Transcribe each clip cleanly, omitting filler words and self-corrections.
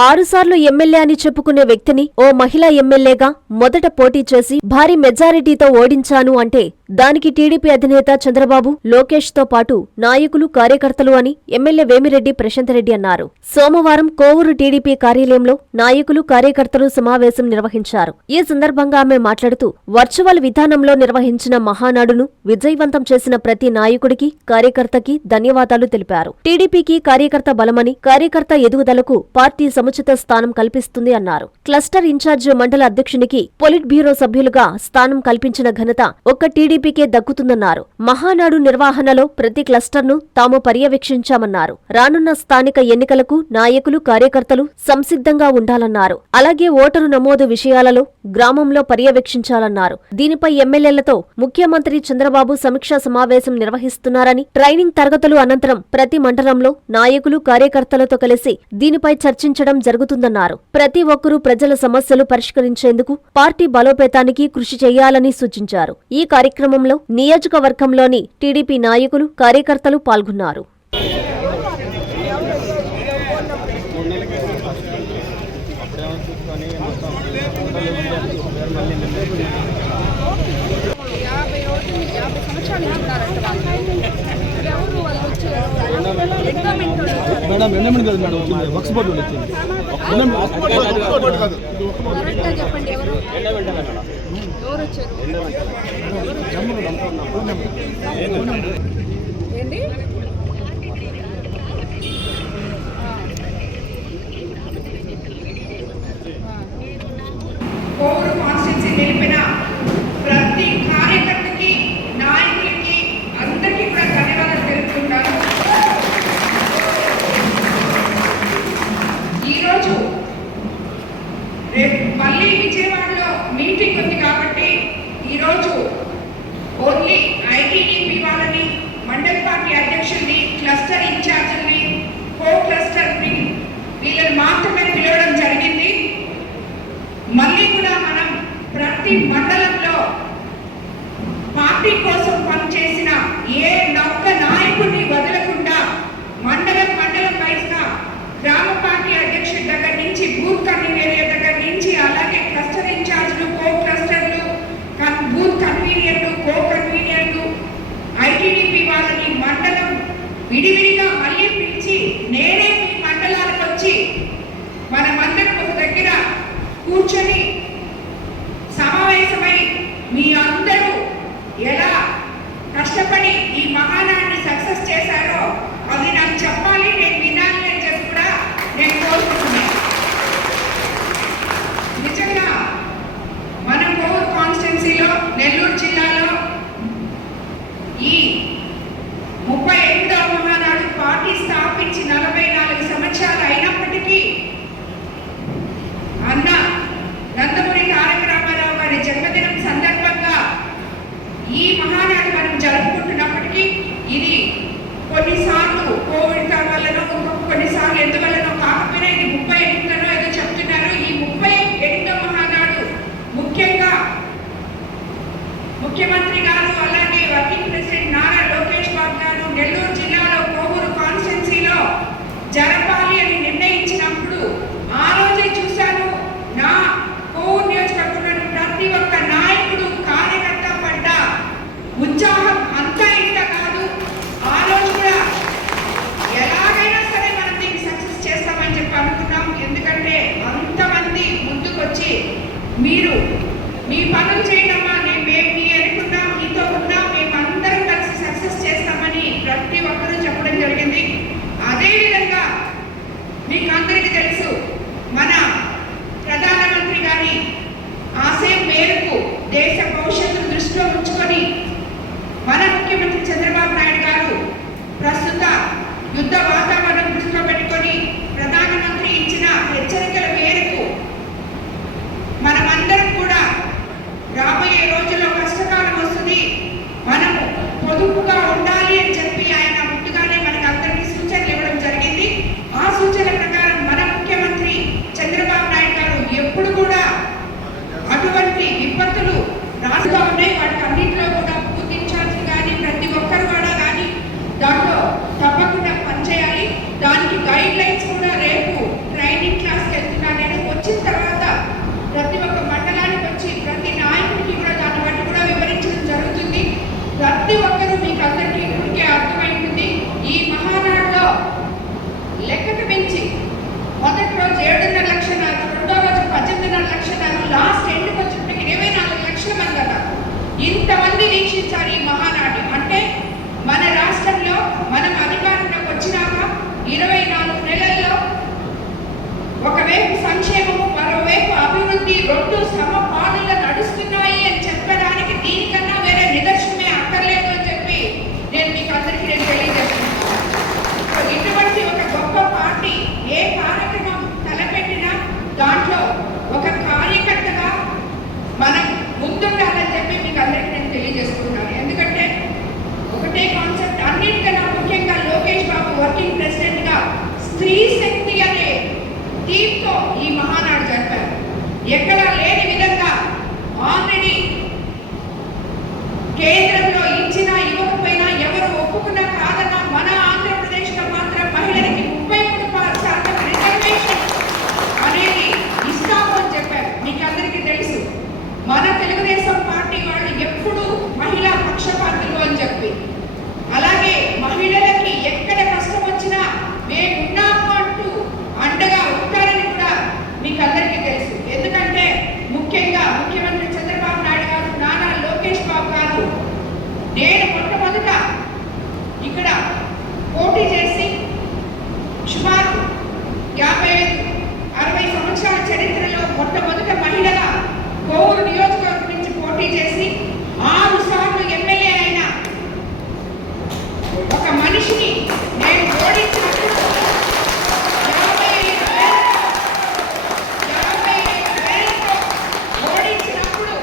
6 సార్లు ఎమ్మెల్యే అని చెప్పుకునే వ్యక్తిని ఓ మహిళా ఎమ్మెల్యేగా మొదట పోటీ చేసి భారీ మెజారిటీతో ఓడించాను అంటే దానికి టీడీపీ అధినేత చంద్రబాబు, లోకేష్ తో పాటు నాయకులు, కార్యకర్తలు అని ఎమ్మెల్యే వేమిరెడ్డి ప్రశాంతరెడ్డి అన్నారు. సోమవారం కోవూరు టీడీపీ కార్యాలయంలో నాయకులు, కార్యకర్తలు సమావేశం నిర్వహించారు. ఈ సందర్భంగా ఆమె మాట్లాడుతూ వర్చువల్ విధానంలో నిర్వహించిన మహానాడును విజయవంతం చేసిన ప్రతి నాయకుడికి, కార్యకర్తకి ధన్యవాదాలు తెలిపారు. టీడీపీకి కార్యకర్త బలమని, కార్యకర్త ఎదుగుదలకు పార్టీ సముచిత స్థానం కల్పిస్తుంది అన్నారు. క్లస్టర్ ఇన్ఛార్జ్ మండల అధ్యక్షునికి పొలిట్ బ్యూరో సభ్యులుగా స్థానం కల్పించిన ఘనత ఒక్క టీడీపీకే దక్కుతుందన్నారు. మహానాడు నిర్వహణలో ప్రతి క్లస్టర్ను తాము పర్యవేక్షించామన్నారు. రానున్న స్థానిక ఎన్నికలకు నాయకులు, కార్యకర్తలు సంసిద్ధంగా ఉండాలన్నారు. అలాగే ఓటరు నమోదు విషయాలలో గ్రామంలో పర్యవేక్షించాలన్నారు. దీనిపై ఎమ్మెల్యేలతో ముఖ్యమంత్రి చంద్రబాబు సమీక్షా సమావేశం నిర్వహిస్తున్నారని, ట్రైనింగ్ తరగతులు అనంతరం ప్రతి మండలంలో నాయకులు, కార్యకర్తలతో కలిసి దీనిపై చర్చించడం జరుగుతుందన్నారు. ప్రతి ఒక్కరూ ప్రజల సమస్యలు పరిష్కరించేందుకు పార్టీ బలోపేతానికి కృషి చేయాలని సూచించారు. ఈ కార్యక్రమంలో నియోజకవర్గంలోని టీడీపీ నాయకులు, కార్యకర్తలు పాల్గొన్నారు. మేడం ఎండమెంట్ కాదు మేడం, వచ్చింది వర్క్స్ బోర్డు వచ్చింది. చెప్పండి ఎవరు వచ్చారు? ఏంటి కోవూరు కాన్స్టిట్యూన్సీ నిలిపిన ప్రతి కార్యకర్తకి, నాయకులకి అందరికీ కూడా ధన్యవాదాలు తెలుపుకుంటాను. ఈరోజు రేపు మళ్ళీ విజయవాడలో మీటింగ్ ఉంది కాబట్టి ఈరోజు ఓన్లీ ఐటీడీపీ వాళ్ళని, మండల పార్టీ అధ్యక్షుల్ని, క్లస్టర్ ఇన్ఛార్జుల్ని, కో క్లస్టర్ని వీళ్ళని మాత్రమే పిలవడం జరిగింది. మళ్ళీ కూడా మనం ప్రతి మండలంలో పార్టీ కోసం పనిచేసిన ఏ నొక్క నాయకుడిని వదలకుండా మండలం వైజ్గా గ్రామ పార్టీ అధ్యక్షుడి దగ్గర నుంచి, బూత్ కన్వీనర్ దగ్గర నుంచి, అలాగే క్లస్టర్ ఇన్ఛార్జ్లు, కో క్లస్టర్లు, బూత్ కన్వీనర్లు, కో కన్వీనర్లు, ఐటీడీపీ వాళ్ళని మండలం విడివిడిగా మళ్ళీ పిలిచి నేనే మీ మండలాలకు వచ్చి మనమందరం ఒక దగ్గర కూర్చొని సమావేశమై మీ అందరూ ఎలా కష్టపడి ఈ మహానాడిని సక్సెస్ చేశారో అది నాకు చెప్పాలి, నేను వినాలి అని చెప్పి కూడా నేను కోరుకుంటున్నాను. నిజంగా మన కోవూరు కాన్స్టిట్యున్సీలో, నెల్లూరు జిల్లాలో ఈ 38వ మహానాడు పార్టీ స్థాపించి 44 సంవత్సరాలు అయినప్పటికీ అన్న నందమూరి తారక రామారావు గారి జన్మదినం సందర్భంగా ఈ మహానాడు మనం జరుపుకుంటున్నప్పటికీ ఇది కొన్నిసార్లు కోవిడ్ వల్లనో, కొన్నిసార్లు ఎందువల్లనో కాకపోయినా ఇది 38వ ఏదో చెప్తున్నారు. ఈ 38వ మహానాడు ముఖ్యంగా ముఖ్యమంత్రి గారు, అలాగే వర్కింగ్ ప్రెసిడెంట్ నారా లోకేష్ బాబు గారు నెల్లూరు జిల్లాలో కోవూరు కాన్స్టిట్యున్సీలో జరపాలి అని నిర్ణయించినప్పుడు ఆ రోజే చూశాను నా కోవూరు నియోజకవర్గంలోని ప్రతి ఒక్క నాయకుడు, కార్యకర్త పడ్డ ఉత్సాహం అంతా ఇంత కాదు. ఆ రోజు కూడా ఎలాగైనా సరే మనం దీన్ని సక్సెస్ చేస్తామని చెప్పి అనుకున్నాం. ఎందుకంటే అంతమంది ముందుకొచ్చి మీరు మీ పనులు చేయడమా, మేము మీ అనుకున్నాం, మీతో ఉన్నాం, మేము అందరం కలిసి సక్సెస్ చేస్తామని ప్రతి ఒక్కరూ చెప్పడం జరిగింది. అదేవిధంగా మీకు అందరికీ తెలుసు, మన ప్రధానమంత్రి గారి ఆశయం మేరకు దేశ భవిష్యత్తును దృష్టిలో ఉంచుకొని మన ముఖ్యమంత్రి చంద్రబాబు నాయుడు గారు ప్రస్తుత యుద్ధ వాతావరణం దృష్టిలో పెట్టుకొని ప్రధానమంత్రి ఇచ్చిన హెచ్చరికల మేరకు మనమందరం కూడా రాబోయే రోజుల్లో కష్టకాలం వస్తుంది, మనము పొదుపుగా ఉండాలి అని చెప్పి ఆయన ముందుగానే మనకు అందరికీ సూచనలు ఇవ్వడం జరిగింది. ఆ సూచన ప్రకారం మన ముఖ్యమంత్రి మనం అధికారంలోకి వచ్చినాక 24 నెలల్లో ఒకవైపు సంక్షేమము, మరోవైపు అభివృద్ధి రెండు సమపాలుగా నడుస్తున్నాయి అని చెప్పడానికి దీనికన్నా వేరే నిదర్శనమే అక్కర్లేదు అని చెప్పి నేను మీకు అందరికీ తెలియజేస్తున్నాను. ఇటువంటి ఒక గొప్ప పార్టీ ఏ కార్యక్రమం తలపెట్టినా దాంట్లో ఒక కార్యకర్తగా మనం ముందుండాలని చెప్పి మీకు అందరికీ నేను తెలియజేస్తున్నాను. ఎందుకంటే ఒకటే కాన్సెప్ట్, అన్నిటికన్నా ముఖ్యంగా లోకేష్ బాబు వర్కింగ్ ప్రెసిడెంట్ గా స్త్రీ శక్తి అనే థీమ్తో ఈ మహానాడు జరిపారు. ఎక్కడా లేని విధంగా ఆల్రెడీ కేంద్రంలో ఇచ్చినా ఇవ్వకపోయినా ఎవరు ఒప్పుకున్నా కాదన్నా మన ఆంధ్రప్రదేశ్లో మాత్రం మహిళలకి 33% రిజర్వేషన్ అనేది ఇస్తాము అని చెప్పారు. మీకు అందరికీ తెలుసు మన తెలుగుదేశం పార్టీ వాళ్ళు ఎప్పుడూ మహిళా పక్షపాతులు అని చెప్పి, అలాగే మహిళలకి ఎక్కడ కష్టం వచ్చినా మేమున్నాము అంటూ అండగా ఉంటారని కూడా మీకు అందరికీ తెలుసు. ఎందుకంటే ముఖ్యంగా ముఖ్యమంత్రి చంద్రబాబు నాయుడు గారు, నారా లోకేష్ బాబు గారు, నేను మొట్టమొదట ఇక్కడ పోటీ చేసి సుమారు 55-60 సంవత్సరాల చరిత్రలో మొట్టమొదట మహిళగా కోవూరు నియోజకవర్గం నుంచి పోటీ చేసి 6 సార్లు ఎమ్మెల్యే అయిన ఒక మనిషిని నేను ఓడించినప్పుడు 55,000 ఓడించినప్పుడు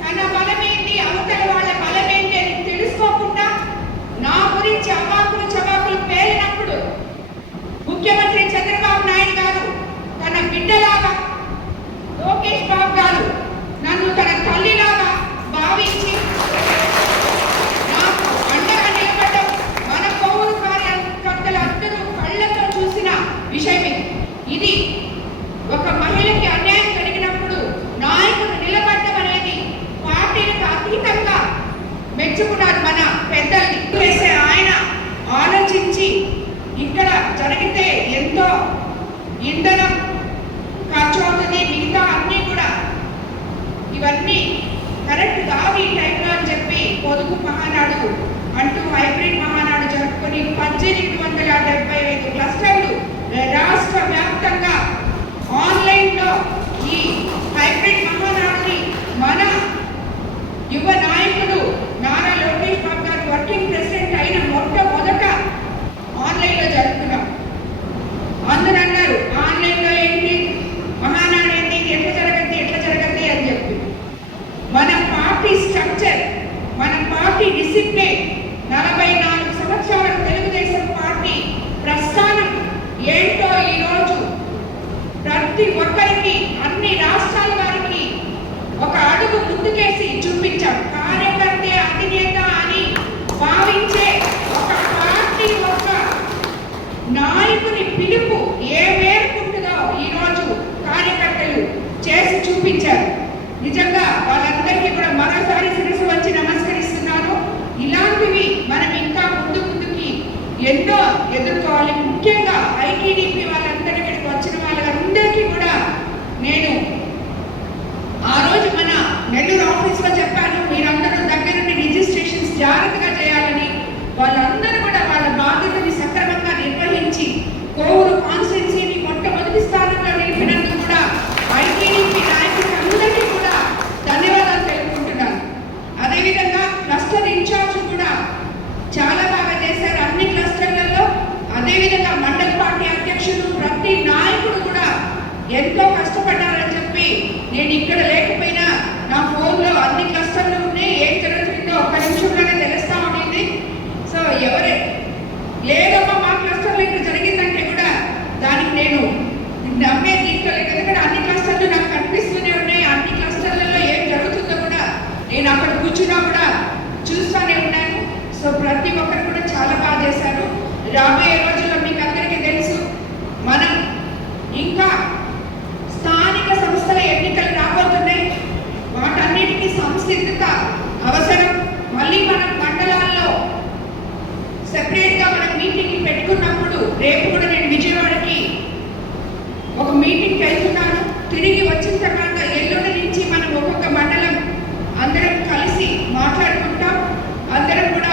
తన బలమేంటి, అవతల వాళ్ళ బలమేంటి అని తెలుసుకోకుండా నా గురించి అవాకులు చవాకులు పేలినప్పుడు ముఖ్యమంత్రి చంద్రబాబు నాయుడు గారు తన బిడ్డలాగా, లోకేష్ బాబు గారు నన్ను తన తల్లిలాగా భావించి నాకు అండగా నిలబడ్డం మన కోవూరు కార్యకర్తలందరూ కళ్ళతో చూసిన విషయమే. ఇది ఒక మహిళకి అన్యాయం కలిగినప్పుడు నాయకుడు నిలబడ్డం అనేది పార్టీలకు అతీతంగా మెచ్చుకున్నారు మన పెద్దల్ని. చేసే ఆయన ఆలోచించి ఇక్కడ జరిగితే ఎంతో ఇంధనం ఖర్చు అవుతుంది, మిగతా అన్నీ కూడా ఇవన్నీ కరెక్ట్ కాదు ఈ టైంలో అని చెప్పి పొదుపు మహానాడు అంటూ హైబ్రిడ్ మహానాడు జరుపుకొని 1875 క్లస్టర్లు రాష్ట్ర వ్యాప్తంగా ఆన్లైన్లో ఈ హైబ్రిడ్ మహానాడుని మన యువ నాయకుడు నారా లోకేష్ బాబు గారు వర్కింగ్ ప్రెసిడెంట్ అయిన మొట్టమొదట ఆన్లైన్లో జరుపుతున్నాం. అందరూ అన్నారు ఆన్లైన్లో ఏంటి, మహానాడు ఏంటి, ఎట్లా జరగద్ది అని చెప్పి. మన పార్టీ స్ట్రక్చర్, మన పార్టీ డిసిప్లిన్, 44 సంవత్సరాల తెలుగుదేశం పార్టీ ప్రస్థానం ఏంటో ఈరోజు ప్రతి ఒక్కరికి, అన్ని రాష్ట్రాల వారికి ఒక అడుగు ముందుకేసి చూపించాం. కార్యకర్తే అధినేత అని భావించే ఒక పార్టీ, ఒక నాయకుని పిలుపు ఏ మేరకు ఉంటుందో ఈరోజు కార్యకర్తలు చేసి చూపించారు. నిజంగా వాళ్ళందరికీ కూడా మరోసారి శిరస్సు వచ్చి నమస్కరిస్తున్నాను. ఇలాంటివి మనం ఇంకా ముందుకి ఎన్నో ఎదుర్కోవాలి. ముఖ్యంగా ఐటీడీపీ వాళ్ళందరూ ఇక్కడికి వచ్చిన వాళ్ళందరికీ కూడా నేను ఆ రోజు మన నెల్లూరు ఆఫీస్లో చెప్పాను, మీరందరూ దగ్గరుండి రిజిస్ట్రేషన్స్ జాగ్రత్తగా చేయాలని. వాళ్ళందరూ కూడా వాళ్ళ బాధ్యతని సక్రమంగా నిర్వహించి కోవూరు కాన్స్టిట్యున్సీని మొట్టమొదటి స్థానంలో నిలిపినందుకు కూడా ఐటీడీపీ నాయకులందరికీ కూడా ధన్యవాదాలు తెలుపుకుంటున్నాను. అదేవిధంగా క్లస్టర్ ఇన్ఛార్జ్ కూడా చాలా బాగా చేశారు అన్ని క్లస్టర్లలో. అదేవిధంగా మండల పార్టీ అధ్యక్షులు, ప్రతి నాయకుడు కూడా ఎంతో కష్టపడ్డారని చెప్పి నేను ఇక్కడ లేకపోయినా నా ఫోన్లో అన్ని క్లస్టర్లు ఉన్నాయి, ఏం జరుగుతుందో ఒక్క నిమిషంలోనే తెలుస్తా ఉండేది. సో ఎవరే లేదమ్మా మా క్లస్టర్లో ఇక్కడ జరిగిందంటే కూడా దానికి నేను నమ్మే దీంట్లో లేదు. ఎందుకంటే అన్ని క్లస్టర్లు నాకు కనిపిస్తూనే ఉన్నాయి. అన్ని క్లస్టర్లలో ఏం జరుగుతుందో కూడా నేను అక్కడ కూర్చున్నా కూడా చూస్తూనే ఉన్నాను. సో ప్రతి ఒక్కరు కూడా చాలా బాగా చేశారు. రాబోయే రోజుల్లో మీకు అందరికీ తెలుసు, మనం ఇంకా స్థానిక సంస్థల ఎన్నికలు రాబోతున్నాయి. వాటన్నిటికీ సంసిద్ధత అవసరం. మళ్ళీ మనం మండలాల్లో సెపరేట్గా మనం మీటింగ్ని పెట్టుకున్నప్పుడు రేపు కూడా నేను విజయవాడకి ఒక మీటింగ్కి వెళ్తున్నాను. తిరిగి వచ్చిన తర్వాత ఎల్లుండి నుంచి మనం ఒక్కొక్క మండలం అందరం కలిసి మాట్లాడుకుంటాం. అందరం కూడా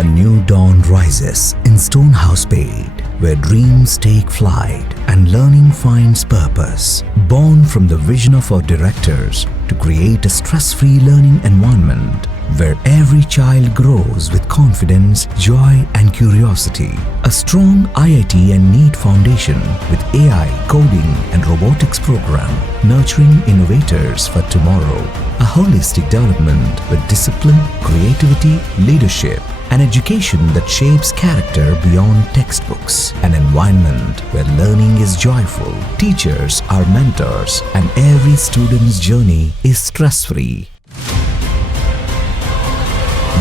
A new dawn rises in Stonehousepaid, where dreams take flight and learning finds purpose. Born from the vision of our directors to create a stress-free learning environment where every child grows with confidence, joy and curiosity. A strong IIT and NEET foundation with AI, coding and robotics program nurturing innovators for tomorrow. A holistic development with discipline, creativity, leadership, an education that shapes character beyond textbooks, an environment where learning is joyful, teachers are mentors, and every student's journey is stress-free.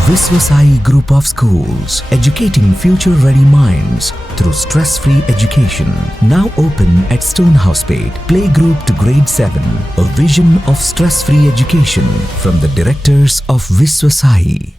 Viswasai Group of Schools, educating future-ready minds through stress-free education. Now open at Stonehousepaid, playgroup to grade 7. A vision of stress-free education from the directors of Viswasai.